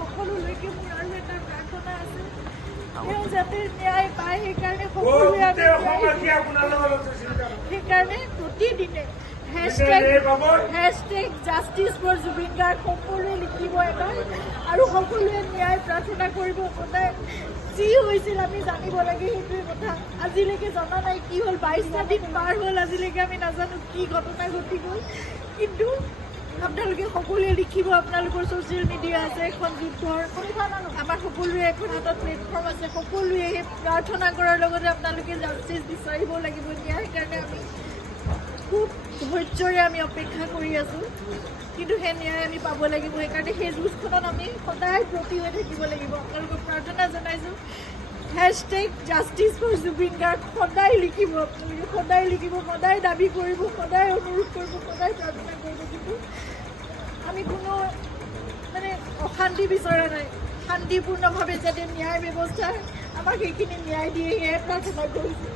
সকলোলৈকে মোৰ আৰু এটা প্ৰাৰ্থনা আছে, তেওঁ যাতে ন্যায় পায়। সেইকাৰণে সকলোৱে সেইকাৰণে প্ৰতিদিনে hashtag justice for Zubeen Garg সকলোৱে লিখিব এবাৰ আৰু সকলোৱে ন্যায় প্ৰাৰ্থনা কৰিব। সদায় যি হৈছিল আমি জানিব লাগে, সেইটোৱে কথা। আজিলৈকে জনা নাই কি হ'ল, 22টা দিন পাৰ হ'ল, আজিলৈকে আমি নাজানো কি ঘটনা ঘটি গ'ল। কিন্তু আপোনালোকে সকলোৱে লিখিব, আপোনালোকৰ ছ'চিয়েল মিডিয়া আছে, এখন যুদ্ধৰ আমাৰ সকলোৰে এখন হাতত প্লেটফৰ্ম আছে। সকলোৱে সেই প্ৰাৰ্থনা কৰাৰ লগতে আপোনালোকে জাষ্টিছ বিচাৰিব লাগিব। সেইকাৰণে আমি খুব ধৈৰ্যৰে আমি অপেক্ষা কৰি আছোঁ, কিন্তু সেই ন্যায় আমি পাব লাগিব। সেইকাৰণে সেই যুঁজখনত আমি সদায় ব্ৰতী হৈ থাকিব লাগিব। আপোনালোকক প্ৰাৰ্থনা জনাইছোঁ, hashtag justice for Zubeen Garg সদায় লিখিব, আপোনালোকে সদায় লিখিব, সদায় দাবী কৰিব, সদায় অনুৰোধ কৰিব, সদায় প্ৰাৰ্থনা কৰিব। কিন্তু আমি কোনো অশান্তি বিচৰা নাই, শান্তিপূৰ্ণভাৱে যাতে ন্যায় ব্যৱস্থাই আমাক সেইখিনি ন্যায় দিয়ে, সেয়াই প্ৰাৰ্থনা কৰিছোঁ।